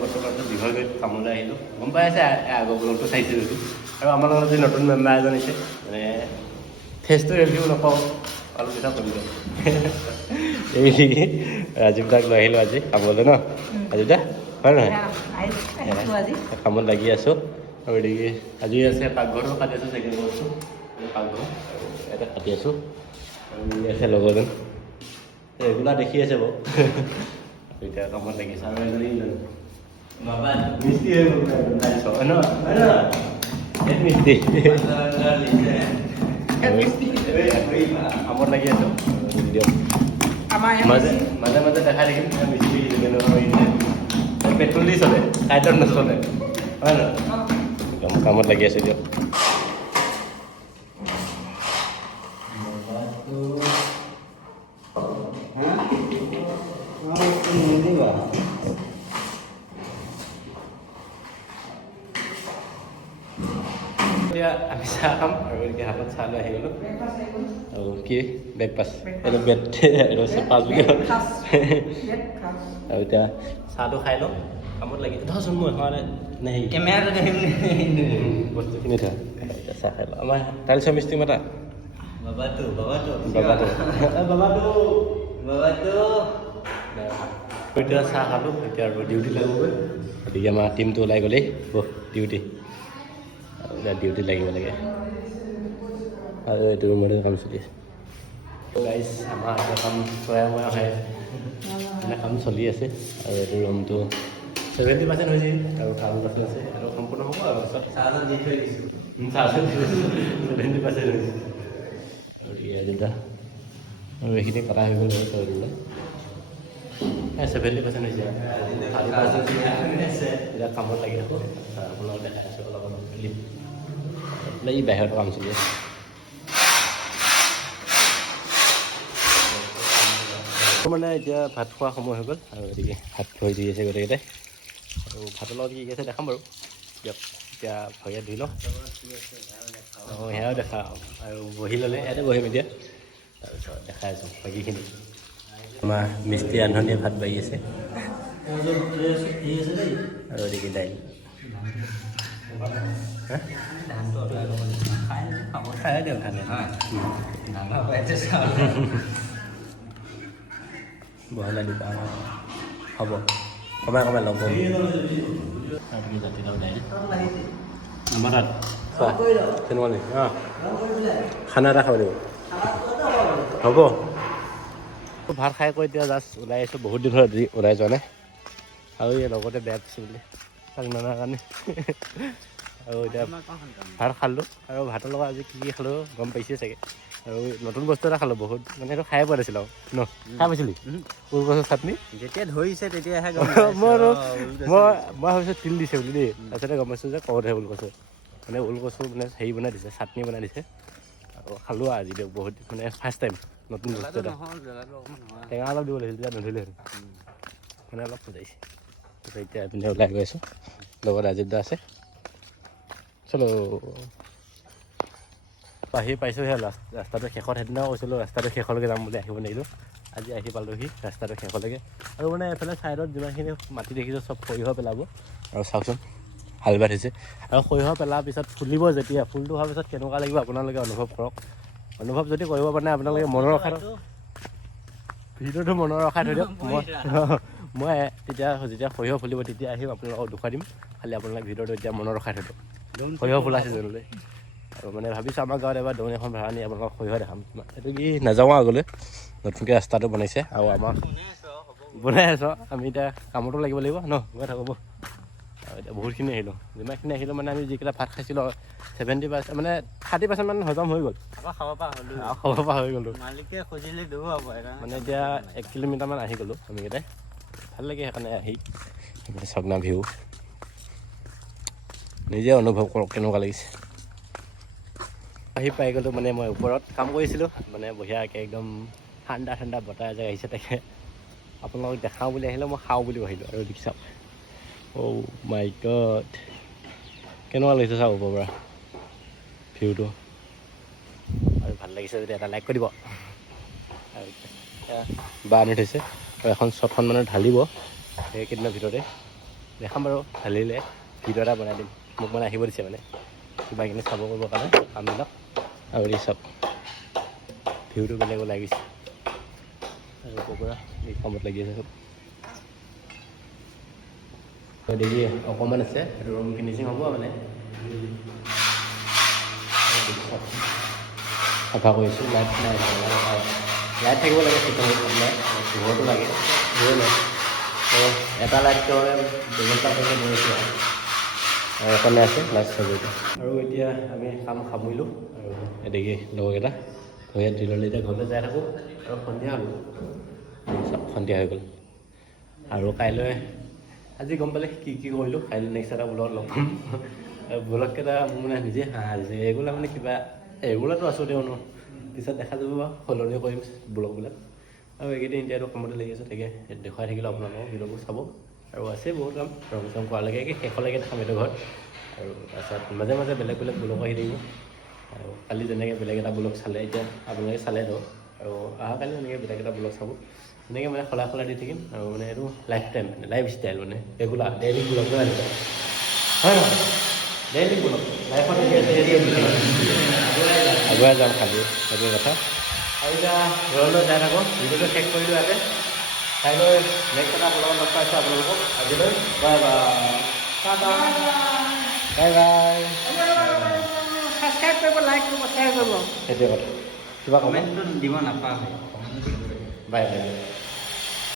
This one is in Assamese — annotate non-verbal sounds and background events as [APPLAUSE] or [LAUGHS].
বৰ্তমানটো দীঘলগৈত কামলৈ আহিলোঁ। গম পাই আছে আগৰ ব্লগটো চাইছোঁ যদি আৰু আমাৰ লগত যি নতুন মেম্বাৰ এজন আহিছে মানে ফেচটো ৰিভিউ নকওঁ অলপ পিছত দিয়ক এই ৰাজীৱ দাক লৈ আহিলোঁ আজি কামলৈ ন? ৰাজীৱ দা হয় নহয়? কামত লাগি আছোঁ। আৰু এদিকে আজি আছে পাকঘৰটো কাটি আছোঁ ছেকেণ্ড বস্তু পাকঘৰ ইয়াতে কাটি আছোঁ। আৰু মিলি আছে লগৰজন ৰেগুলাৰ দেখি আছে বাৰু। [LAUGHS] এতিয়া কামত লাগিছে। আৰু এজনী মাজে মাজে মাজে দেখাই থাকিম মিস্ত্ৰী কেনেকুৱা পেট্ৰল দি চলে কাইটত নচলে হয় নহয় কাম কামত লাগি আছে দিয়ক এতিয়া আমি চাহ খাম আৰু এতিয়া হাতত চাহ লৈ আহি গ'লোঁ। আৰু কি ব্ৰেকফাষ্ট এইটো বেড এইটো হৈছে পাঁচ বুলি। আৰু এতিয়া চাহটো খাই লওঁ। কামত লাগি ধৰচোন মই হেৰি কেমেৰাটো বস্তুখিনি এতিয়া চাহ খাই লওঁ। আমাৰ টাইলছৰ মিস্ত্ৰী মাতা। বাবাটো বাবাটো। বাবাটো। বাবাটো। বাবাটো। এতিয়া চাহ খালোঁ। এতিয়া আৰু ডিউটি লাগিবগৈ গতিকে আমাৰ টিমটো ওলাই গ'লেই। ডিউটি এতিয়া ডিউটি লাগিব লাগে আৰু এইটো ৰুমতে কাম চলি আছে। গাইজ আমাৰ এতিয়া কাম তৈয়াৰ ময়া হৈ আছে। মানে কাম চলি আছে। আৰু এইটো ৰুমটো ছেভেণ্টি পাৰ্চেণ্ট হৈছে আৰু কাম বাকী আছে। আৰু সম্পূৰ্ণ হ'ব আৰু চব চাহটো দি থৈ দিছোঁ। ছেভেণ্টি পাৰ্চেণ্ট হৈছে আৰু ইয়াৰ দুটা আৰু এইখিনি কটা হৈ গ'ল বাৰু দিলে ছেভেণ্টি পাৰ্চেণ্ট হৈছে থাৰ্টি পাৰ্চেণ্ট এতিয়া কামত লাগি থাকোঁ। আপোনালোকক দেখাই আছোঁ অলপ অলপ ফিলিম ই বাহিৰত কাম চলি আছে মানে এতিয়া ভাত খোৱা সময় হৈ গ'ল আৰু গতিকে ভাত থৈ দি আছে গোটেইকেইটাই আৰু ভাতৰ লগত কি কি আছে দেখাম বাৰু দিয়ক এতিয়া ভৰিয়াত ধুই লওঁ অঁ সেয়াও দেখা আৰু বহি ল'লে ইয়াতে বহিম এতিয়া তাৰপিছত দেখাই আছোঁ বাকীখিনি আমাৰ মিস্ত্ৰী ৰান্ধনীয়ে ভাত বাঢ়ি আছে আৰু এদিকে দাইল হা? বহলাই দিবা হ'ব কমাই নেকি অঁ খানা এটা খাব লাগিব হ'ব ভাত খাই কৈ এতিয়া জাষ্ট ওলাই আহিছোঁ বহুত দিন হ'ল ওলাই যোৱা নাই আৰু এই লগতে বেয়া পাইছোঁ বুলি নানাৰ কাৰণে আৰু এতিয়া ভাত খালোঁ। আৰু ভাতৰ লগত আজি কি কি খালোঁ গম পাইছে চাগে। আৰু নতুন বস্তু এটা খালোঁ বহুত। মানে সেইটো খাই পোৱা নাছিলোঁ আৰু। ন খাই পাইছিলি? ওলকচুৰ চাটনি? যেতিয়া ধৰিছে তেতিয়াহে মই মই মই ভাবিছোঁ তিল দিছে বুলি দেই। তাৰপিছতে গম পাইছোঁ যে কওঁতহে ওলকচু মানে ওলকচু মানে হেৰি বনাই দিছে চাটনি বনাই দিছে। আৰু খালোঁ আৰু আজি দিয়ক বহুত। মানে ফাৰ্ষ্ট টাইম নতুন বস্তু এটা। টেঙা অলপ দিব লাগিছিল তেতিয়া নধৰিলেহেঁতেন। মানে অলপ বুজাইছে এতিয়া এইপিনে ওলাই গৈ আছোঁ। লগত ৰাজীৱ দা আছে। চলো আহি পাইছোঁহে লাষ্ট ৰাস্তাটো শেষত সেইদিনাও কৈছিলোঁ ৰাস্তাটো শেষলৈকে যাম বুলি আহিব নোৱাৰিলোঁ। আজি আহি পালোঁহি ৰাস্তাটো শেষলৈকে। আৰু মানে এইফালে ছাইডত যিমানখিনি মাটি দেখিছোঁ চব সৰিয়হ পেলাব। আৰু চাওকচোন হাল বাই থৈছে। আৰু সৰিয়হ পেলাৰ পিছত ফুলিব যেতিয়া ফুলটো হোৱাৰ পিছত কেনেকুৱা লাগিব আপোনালোকে অনুভৱ কৰক। অনুভৱ যদি কৰিব পৰা আপোনালোকে মনৰ ৰখাই ভিডিঅ'টো মনত ৰখাই থৈ দিয়ক। মই মই তেতিয়া যেতিয়া সৰিয়হ ফুলিব তেতিয়া আহিম আপোনালোকক দেখুৱাই দিম। খালি আপোনালোকে ভিডিঅ'টো এতিয়া মনত ৰখাই থৈ দিয়ক। সৰিয়হ ফুলা ছিজনলৈ আৰু মানে ভাবিছোঁ আমাৰ গাঁৱত এবাৰ দৌন এখন ভাড়া নি আপোনালোকক সৰিয়হ দেখাম। এইটো কি নাযাওঁ আগলৈ। নতুনকৈ ৰাস্তাটো বনাইছে আৰু আমাৰ বনাই আছোঁ। আমি এতিয়া কামতো লাগিব লাগিব। ন গৈ থাকোঁ। আৰু এতিয়া বহুতখিনি আহিলোঁ। যিমানখিনি আহিলোঁ মানে আমি যিকেইটা ভাত খাইছিলোঁ ছেভেণ্টি পাৰ্চেণ্ট মানে থাৰ্টি পাৰ্চেণ্ট মান হজম হৈ গ'ল। খাব পৰা হ'লো। আৰু খাব পৰা হৈ গ'লোঁ। মানে এতিয়া এক কিলোমিটাৰমান আহি গ'লোঁ আমি কেইটাই। ভাল লাগে সেইকাৰণে আহি এইফালে চগনা ভিউ নিজে অনুভৱ কৰক কেনেকুৱা লাগিছে। আহি পাই গ'লোঁ মানে মই ওপৰত। কাম কৰিছিলোঁ মানে বঢ়িয়াকৈ একদম ঠাণ্ডা ঠাণ্ডা বতাহ এজাক আহিছে তাকে। আপোনালোকক দেখাওঁ বুলি আহিলে মই খাওঁ বুলি আহিলোঁ আৰু দেখি চাওক অ' মাই গড কেনেকুৱা লাগিছে চাওক ওপৰৰ পৰা ভিউটো। আৰু ভাল লাগিছে যদি এটা লাইক কৰি দিব আৰু এতিয়া বা আনি থৈছে আৰু এখন ছখন মানে ঢালিব। সেইকেইদিনৰ ভিতৰতে। দেখাম বাৰু ঢালিলে ভিডিঅ' এটা বনাই দিম। মোক মানে আহিব দিছে মানে। কিবা কিনি চাব কৰিবৰ কাৰণে কামবিলাক আৰু এই চব ভিউটো বেলেগ ওলাই গৈছে আৰু কুকুৰা এই কামত লাগি আছে চব। দেখি অকণমান আছে। সেইটো ৰুম ফিনিচিং হ'ব মানে। চাফা কৰিছোঁ। লাইট নাই। লাইট থাকিব লাগে পোহৰটো লাগে। পোহৰ নাই তো এটা লাইটটো দুঘণ্টা পইচা ধৰিছোঁ আৰু। এখনে আছে লাইট চাবইটো আৰু এতিয়া আমি কাম সামৰিলোঁ আৰু এদিকে লগৰকেইটা ভৰিয়াত দিলৈ এতিয়া ঘৰলৈ যাই থাকোঁ। আৰু সন্ধিয়া হ'ল। চব সন্ধিয়া হৈ গ'ল। আৰু কাইলৈ আজি গম পালে কি কি কৰিলোঁ? কাইলৈ নেক্সট এটা ব্লগত লগ পাম ব্লগকেইটা মোৰ মানে নিজে হাঁহ এইবিলাক মানে কিবা এইবিলাকতো আছোঁ তেওঁ ন পিছত দেখা যাব বাৰু সলনি কৰিম ব্লগবিলাক আৰু এইকেইদিন এতিয়াতো কামতে লাগি আছোঁ তাকে দেখুৱাই থাকিলোঁ আপোনালোকক ভিডিঅ'বোৰ চাব আৰু আছে বহুত কাম ৰং চং কৰালৈকে শেষলৈকে দেখাম এইটো ঘৰত আৰু তাৰপিছত মাজে মাজে বেলেগ বেলেগ ব্লগ আহি থাকিব আৰু কালি যেনেকৈ বেলেগ এটা ব্লগ চালে এতিয়া আপোনালোকে চালে ধৰক আৰু অহাকালি এনেকৈ বেলেগ এটা ব্লগ চাব এনেকৈ মানে সলাই সলাই দি থাকিম আৰু মানে এইটো লাইফ টাইম মানে লাইফ ষ্টাইল মানে ৰেগুলাৰ ডেইলি ব্লগ হয় নহয় ডেইলি ব্লগ লাইফত আগুৱাই যাম খালি সেইটো কথা আৰু এতিয়া ঘৰলৈ যাই থাকোঁ ভিডিঅ'টো শেষ কৰিলোঁ ইয়াতে কাইলৈ নেক্সট এটা ব্লগত লগ পাইছোঁ আপোনালোকক আজিলৈ bye bye bye bye subscribe কৰিব লাইক কৰিব শ্বেয়াৰ কৰিব সেইটোৱে কথা কিবা কমেণ্ট কমেণ্টটো দিব নাপাহৰে বাই বাই